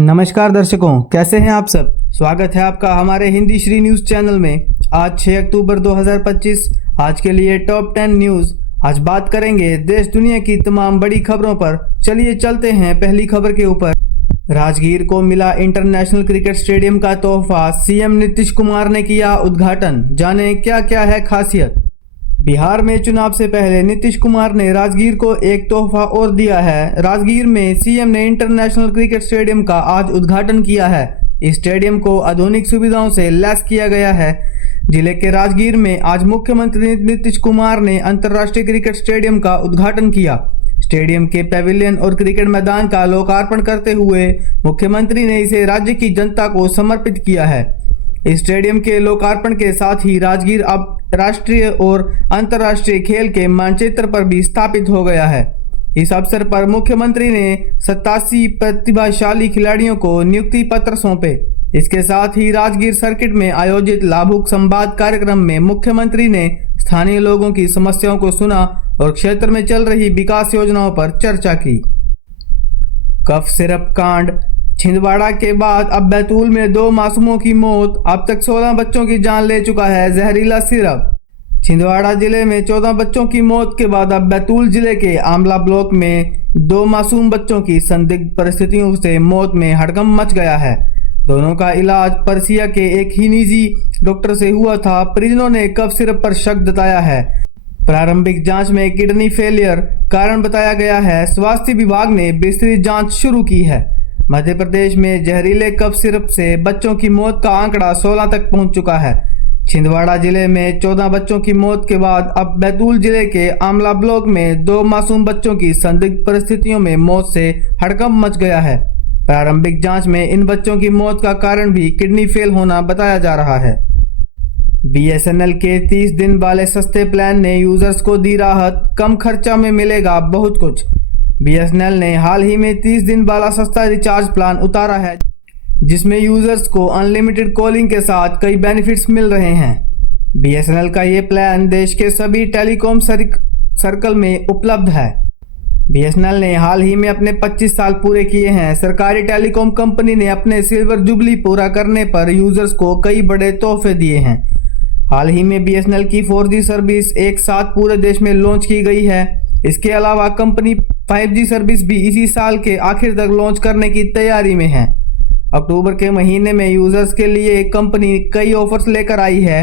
नमस्कार दर्शकों, कैसे हैं आप सब। स्वागत है आपका हमारे हिंदी श्री न्यूज चैनल में। आज 6 अक्टूबर 2025। आज के लिए टॉप 10 न्यूज। आज बात करेंगे देश दुनिया की तमाम बड़ी खबरों पर। चलिए चलते हैं पहली खबर के ऊपर। राजगीर को मिला इंटरनेशनल क्रिकेट स्टेडियम का तोहफा। सीएम नीतीश कुमार ने किया उद्घाटन। जाने क्या क्या है खासियत। बिहार में चुनाव से पहले नीतीश कुमार ने राजगीर को एक तोहफा और दिया है। राजगीर में सीएम ने इंटरनेशनल क्रिकेट स्टेडियम का आज उद्घाटन किया है। इस स्टेडियम को आधुनिक सुविधाओं से लैस किया गया है। जिले के राजगीर में आज मुख्यमंत्री नीतीश कुमार ने अंतर्राष्ट्रीय क्रिकेट स्टेडियम का उद्घाटन किया। स्टेडियम के पैविलियन और क्रिकेट मैदान का लोकार्पण करते हुए मुख्यमंत्री ने इसे राज्य की जनता को समर्पित किया है। इस स्टेडियम के लोकार्पण के साथ ही राजगीर अब राष्ट्रीय और अंतर्राष्ट्रीय खेल के मानचित्र पर भी स्थापित हो गया है। इस अवसर पर मुख्यमंत्री ने 87 प्रतिभाशाली खिलाड़ियों को नियुक्ति पत्र सौंपे। इसके साथ ही राजगीर सर्किट में आयोजित लाभुक संवाद कार्यक्रम में मुख्यमंत्री ने स्थानीय लोगों की समस्याओं को सुना और क्षेत्र में चल रही विकास योजनाओं पर चर्चा की। कफ सिरप कांड। छिंदवाड़ा के बाद अब बैतूल में 2 मासूमों की मौत। अब तक 16 बच्चों की जान ले चुका है जहरीला सिरप। छिंदवाड़ा जिले में 14 बच्चों की मौत के बाद अब बैतूल जिले के आमला ब्लॉक में 2 मासूम बच्चों की संदिग्ध परिस्थितियों से मौत में हड़कंप मच गया है। दोनों का इलाज परसिया के एक ही निजी डॉक्टर से हुआ था। परिजनों ने कफ सिरप पर शक जताया है। प्रारंभिक जांच में किडनी फेलियर कारण बताया गया है। स्वास्थ्य विभाग ने विस्तृत जांच शुरू की है। मध्य प्रदेश में जहरीले कफ सिरप से बच्चों की मौत का आंकड़ा 16 तक पहुंच चुका है। छिंदवाड़ा जिले में 14 बच्चों की मौत के बाद अब बैतूल जिले के आमला ब्लॉक में 2 मासूम बच्चों की संदिग्ध परिस्थितियों में मौत से हड़कंप मच गया है। प्रारंभिक जांच में इन बच्चों की मौत का कारण भी किडनी फेल होना बताया जा रहा है। बीएसएनएल के 30 दिन वाले सस्ते प्लान ने यूजर्स को दी राहत। कम खर्चा में मिलेगा बहुत कुछ। बीएसएनएल ने हाल ही में 30 दिन वाला सस्ता रिचार्ज प्लान उतारा है, जिसमें यूजर्स को अनलिमिटेड कॉलिंग के साथ कई बेनिफिट्स मिल रहे हैं। बीएसएनएल का ये प्लान देश के सभी टेलीकॉम सर्कल में उपलब्ध है। बीएसएनएल ने हाल ही में अपने 25 साल पूरे किए हैं। सरकारी टेलीकॉम कंपनी ने अपने सिल्वर जुबली पूरा करने पर यूजर्स को कई बड़े तोहफे दिए हैं। हाल ही में बीएसएनएल की 4G सर्विस एक साथ पूरे देश में लॉन्च की गई है। इसके अलावा कंपनी 5G सर्विस भी इसी साल के आखिर तक लॉन्च करने की तैयारी में है। अक्टूबर के महीने में यूजर्स के लिए कंपनी कई ऑफर्स लेकर आई है।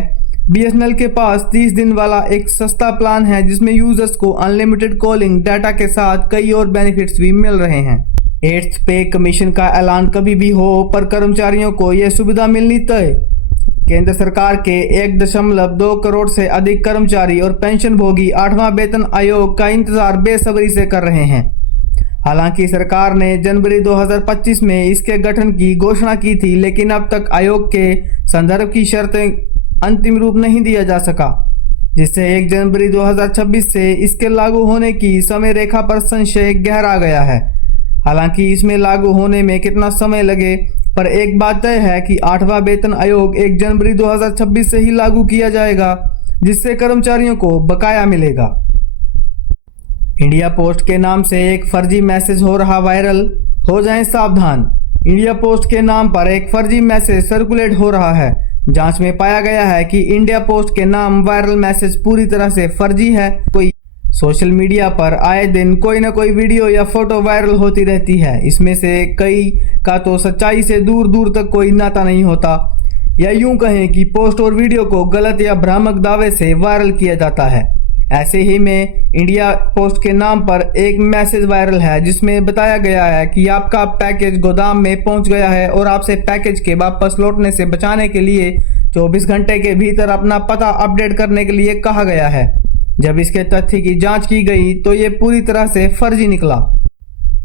बीएसएनएल के पास 30 दिन वाला एक सस्ता प्लान है, जिसमें यूजर्स को अनलिमिटेड कॉलिंग डाटा के साथ कई और बेनिफिट्स भी मिल रहे हैं। 8th पे कमीशन का ऐलान कभी भी हो, पर कर्मचारियों को यह सुविधा मिलनी तय। केंद्र सरकार के 1.2 करोड़ से अधिक कर्मचारी और पेंशन भोगी 8वां वेतन आयोग का इंतजार बेसब्री से कर रहे हैं। हालांकि सरकार ने जनवरी 2025 में इसके गठन की घोषणा की थी, लेकिन अब तक आयोग के संदर्भ की शर्तें अंतिम रूप नहीं दिया जा सका, जिससे 1 जनवरी 2026 से इसके लागू होने की समय रेखा पर संशय गहरा गया है। हालांकि इसमें लागू होने में कितना समय लगे, पर एक बात तय है कि 8वां वेतन आयोग 1 जनवरी 2026 से ही लागू किया जाएगा, जिससे कर्मचारियों को बकाया मिलेगा। इंडिया पोस्ट के नाम से एक फर्जी मैसेज हो रहा वायरल, हो जाएं सावधान। इंडिया पोस्ट के नाम पर एक फर्जी मैसेज सर्कुलेट हो रहा है। जांच में पाया गया है कि इंडिया पोस्ट के नाम वायरल मैसेज पूरी तरह से फर्जी है। कोई सोशल मीडिया पर आए दिन कोई न कोई वीडियो या फोटो वायरल होती रहती है। इसमें से कई का तो सच्चाई से दूर दूर तक कोई नाता नहीं होता, या यूं कहें कि पोस्ट और वीडियो को गलत या भ्रामक दावे से वायरल किया जाता है। ऐसे ही में इंडिया पोस्ट के नाम पर एक मैसेज वायरल है, जिसमें बताया गया है कि आपका पैकेज गोदाम में पहुंच गया है और आपसे पैकेज के वापस लौटने से बचाने के लिए 24 घंटे के भीतर अपना पता अपडेट करने के लिए कहा गया है। जब इसके तथ्य की जांच की गई तो ये पूरी तरह से फर्जी निकला।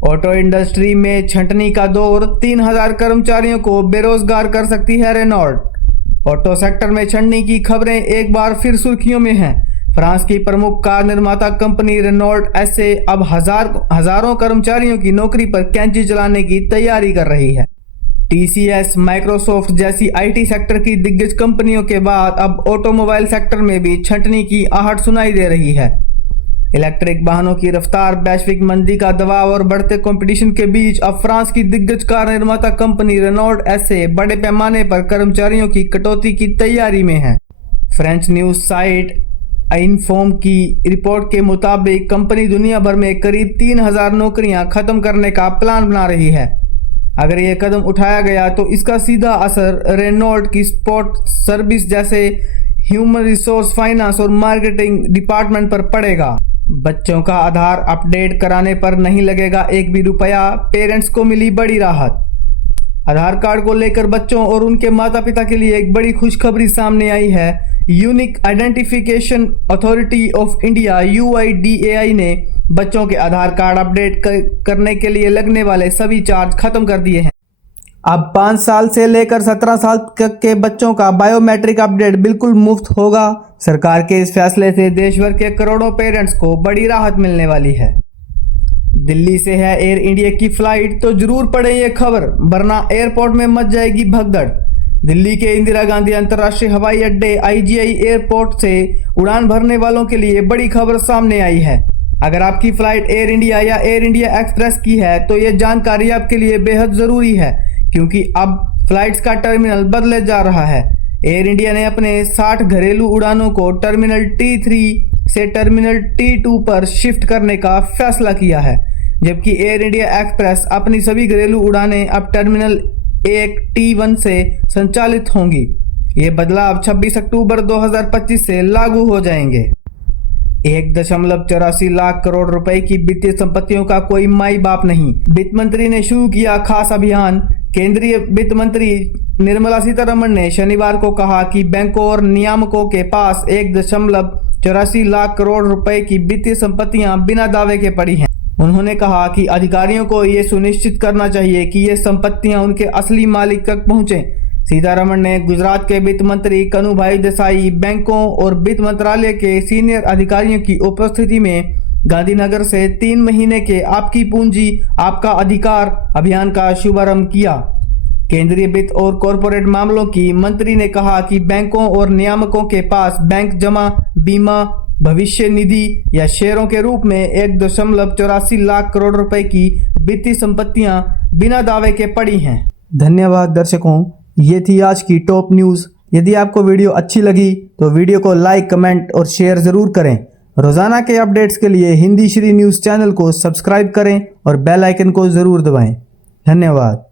ऑटो इंडस्ट्री में छंटनी का दौर, 3000 कर्मचारियों को बेरोजगार कर सकती है रेनॉल्ट। ऑटो सेक्टर में छंटनी की खबरें एक बार फिर सुर्खियों में हैं। फ्रांस की प्रमुख कार निर्माता कंपनी रेनॉल्ट ऐसे अब हजारों कर्मचारियों की नौकरी पर कैंची चलाने की तैयारी कर रही है। टीसीएस, माइक्रोसॉफ्ट जैसी आईटी सेक्टर की दिग्गज कंपनियों के बाद अब ऑटोमोबाइल सेक्टर में भी छंटनी की आहट सुनाई दे रही है। इलेक्ट्रिक वाहनों की रफ्तार, वैश्विक मंदी का दबाव और बढ़ते कंपटीशन के बीच अब फ्रांस की दिग्गज कार निर्माता कंपनी रेनॉल्ट ऐसे बड़े पैमाने पर कर्मचारियों की कटौती की तैयारी में है। फ्रेंच न्यूज साइट इन्फॉर्म की रिपोर्ट के मुताबिक कंपनी दुनिया भर में करीब 3000 नौकरियां खत्म करने का प्लान बना रही है। अगर ये कदम उठाया गया तो इसका सीधा असर रेनॉल्ट की स्पोर्ट सर्विस जैसे ह्यूमन रिसोर्स, फाइनेंस और मार्केटिंग डिपार्टमेंट पर पड़ेगा। बच्चों का आधार अपडेट कराने पर नहीं लगेगा एक भी रुपया, पेरेंट्स को मिली बड़ी राहत। आधार कार्ड को लेकर बच्चों और उनके माता पिता के लिए एक बड़ी खुशखबरी सामने आई है। Unique identification authority of India UIDAI ने बच्चों के आधार कार्ड अपडेट करने के लिए लगने वाले सभी चार्ज खत्म कर दिए हैं। अब 5 साल से लेकर 17 साल तक के बच्चों का बायोमेट्रिक अपडेट बिल्कुल मुफ्त होगा। सरकार के इस फैसले से देश भर के करोड़ों पेरेंट्स को बड़ी राहत मिलने वाली है। दिल्ली से है एयर इंडिया की फ्लाइट तो जरूर पढ़े ये खबर, वरना एयरपोर्ट में मच जाएगी भगदड़। दिल्ली के इंदिरा गांधी अंतर्राष्ट्रीय हवाई अड्डे IGI एयरपोर्ट से उड़ान भरने वालों के लिए बड़ी खबर सामने आई है। अगर आपकी फ्लाइट एयर इंडिया या एयर इंडिया एक्सप्रेस की है तो ये जानकारी आपके लिए बेहद जरूरी है, क्योंकि अब फ्लाइट्स का टर्मिनल बदले जा रहा है। एयर इंडिया ने अपने 60 घरेलू उड़ानों को टर्मिनल T3 से टर्मिनल T2 पर शिफ्ट करने का फैसला किया है, जबकि एयर इंडिया एक्सप्रेस अपनी सभी घरेलू उड़ानें अब टर्मिनल 1 T1 से संचालित होंगी। ये बदलाव 26 अक्टूबर 2025 से लागू हो जाएंगे। 1.84 लाख करोड़ रुपए की वित्तीय संपत्तियों का कोई माई बाप नहीं। वित्त मंत्री ने शुरू किया खास अभियान। केंद्रीय वित्त मंत्री निर्मला सीतारमण ने शनिवार को कहा कि बैंकों और नियामकों के पास 1.84 लाख करोड़ रुपए की वित्तीय संपत्तियां बिना दावे के पड़ी हैं। उन्होंने कहा कि अधिकारियों को ये सुनिश्चित करना चाहिए कि ये संपत्तियां उनके असली मालिक तक पहुंचे। सीतारमण ने गुजरात के वित्त मंत्री कनुभाई देसाई, बैंकों और वित्त मंत्रालय के सीनियर अधिकारियों की उपस्थिति में गांधीनगर से 3 महीने के आपकी पूंजी आपका अधिकार अभियान का शुभारंभ किया। केंद्रीय वित्त और कॉरपोरेट मामलों की मंत्री ने कहा कि बैंकों और नियामकों के पास बैंक जमा, बीमा, भविष्य निधि या शेयरों के रूप में 1.84 लाख करोड़ रुपए की वित्तीय संपत्तियां बिना दावे के पड़ी हैं। धन्यवाद दर्शकों, ये थी आज की टॉप न्यूज़। यदि आपको वीडियो अच्छी लगी तो वीडियो को लाइक, कमेंट और शेयर ज़रूर करें। रोज़ाना के अपडेट्स के लिए हिंदी श्री न्यूज़ चैनल को सब्सक्राइब करें और बेल आइकन को ज़रूर दबाएं। धन्यवाद।